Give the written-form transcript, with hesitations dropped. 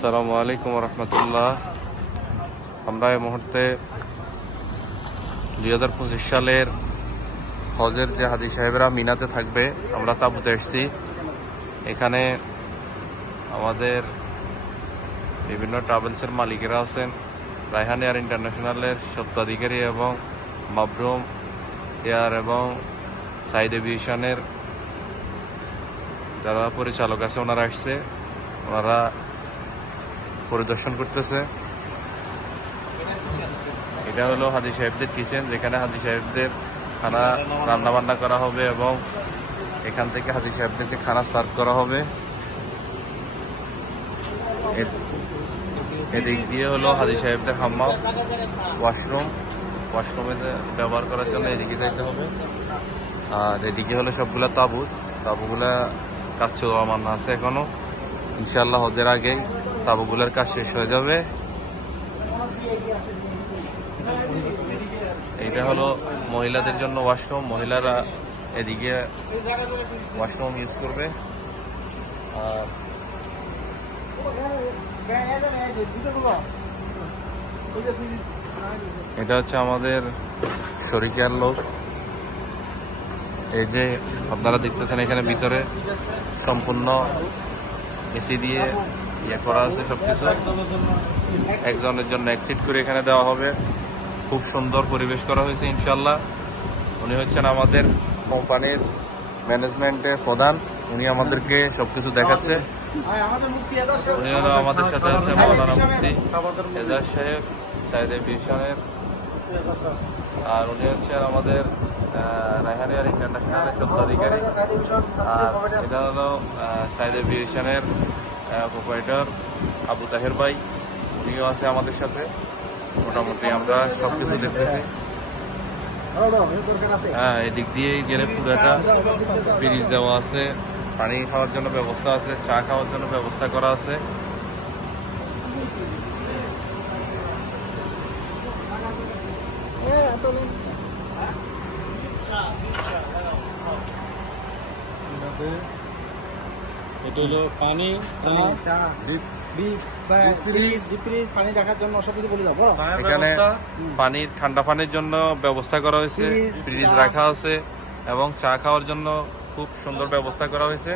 আসসালামু আলাইকুম রহমতুল্লাহ। আমরা এই মুহূর্তে 2025 সালের হজের যে হাজী সাহেবরা মিনাতে থাকবে, আমরা তাঁবুতে এসেছি। এখানে আমাদের বিভিন্ন ট্রাভেলসের মালিকেরা আছেন, রায়হান এয়ার ইন্টারন্যাশনালের স্বত্বাধিকারী এবং মাবরুম এয়ার এবং সাইড এভিয়েশনের যারা পরিচালক আছে ওনারা আসছে, ওনারা পরিদর্শন করতেছে। এটা হলো হাজী সাহেবদের কিচেন, যেখানে হাজী সাহেবদের খানা রান্না বান্না করা হবে এবং এখান থেকে হাজী সাহেবদেরকে খানা সার্ভ করা হবে। এদিক দিয়ে হলো হাজী সাহেবদের হাম্মাম, ওয়াশরুমে ব্যবহার করার জন্য এদিকে যাইতে হবে। আর এদিকে হলো সবগুলা তাঁবুগুলা কাজ চলমান আছে এখনো। ইনশাল্লাহ হজের আগেই তাঁবুগুলার কাজ শেষ হয়ে যাবে। এটা হলো মহিলাদের জন্য ওয়াশরুম, মহিলারা এদিকে ওয়াশরুম ইউজ করবে। আর এটা হচ্ছে আমাদের শরিকের লোক। এই যে আপনারা দেখতেছেন এখানে ভিতরে সম্পূর্ণ এসি দিয়ে ইয়ে করা আছে, সবকিছু একজনের জন্য এক সিট করে এখানে দেওয়া হবে। খুব সুন্দর পরিবেশ করা হয়েছে ইনশাল্লাহ। উনি হচ্ছেন আমাদের কোম্পানির ম্যানেজমেন্টের প্রধান, উনি আমাদেরকে সবকিছু দেখাচ্ছে। উনি হলো আমাদের সাথে আছে মৌলানা মুফতি এজাজ সাহেব সাইদ এভিয়েশনের, আর উনি হচ্ছেন আমাদের রায়হান এয়ার ইন্টারন্যাশনালের স্বত্বাধিকারী। আর এটা হলো সাইদ এভিয়েশনের প্রোপাইটার আবু তাহের ভাই, উনিও আছে আমাদের সাথে। মোটামুটি আমরা সবকিছু দেখতেছি। হ্যাঁ, এদিক দিয়ে গেলে পুরোটা ফ্রিজ দেওয়া আছে, পানি খাওয়ার জন্য ব্যবস্থা আছে, চা খাওয়ার জন্য ব্যবস্থা করা আছে। এটা হলো পানি, এখানে পানি, ঠান্ডা পানির জন্য ব্যবস্থা করা হয়েছে, ফ্রিজ রাখা আছে এবং চা খাওয়ার জন্য খুব সুন্দর ব্যবস্থা করা হয়েছে।